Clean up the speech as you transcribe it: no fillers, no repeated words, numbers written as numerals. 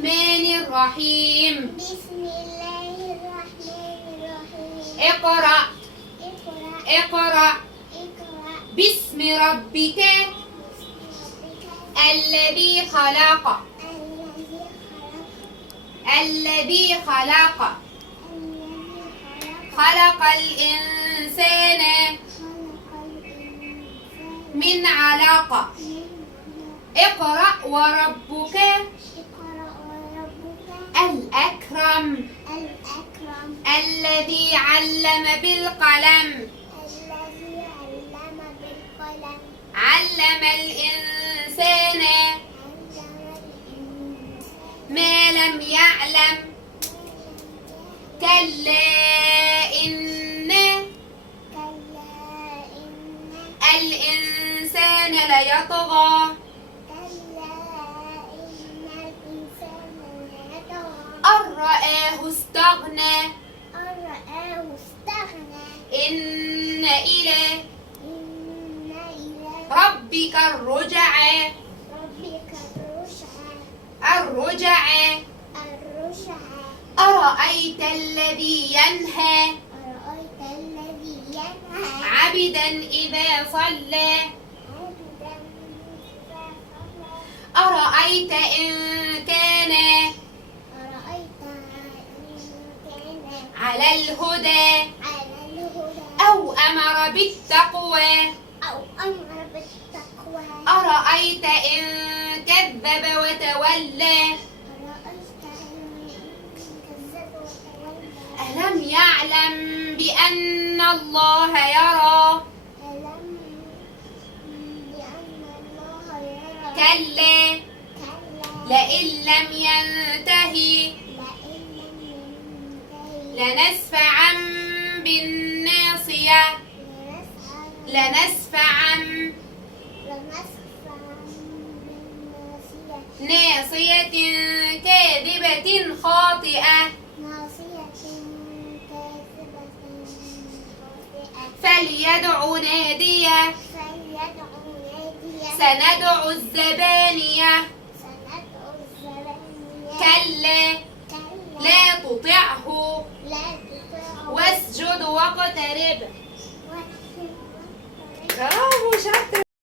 الرحمن الرحيم. بسم الله الرحمن الرحيم. اقرأ. اقرأ. اقرأ اقرأ. باسم ربك الذي خلق. الذي خلق. خلق الإنسان من علق. اقرأ وربك الأكرم. الذي علم بالقلم. علم الإنسان ما لم يعلم. كلا إن الإنسان ليطغى أن رآه استغنى. إن إلى ربك الرجعى. الرجعى. أرأيت الذي ينهى عبدا إذا صلى. أرأيت إن كان على الهدى أو أمر بالتقوى. أرأيت إن كذب وتولى. ألم يعلم بأن الله يرى. كلا لئن لم ينتهي لنسفعا بالناصية. لنسفعا ناصية كاذبة خاطئة. فليدع ناديه. سندع الزبانية. كلا لا تطعه واسجد واقترب. برافو شاطر.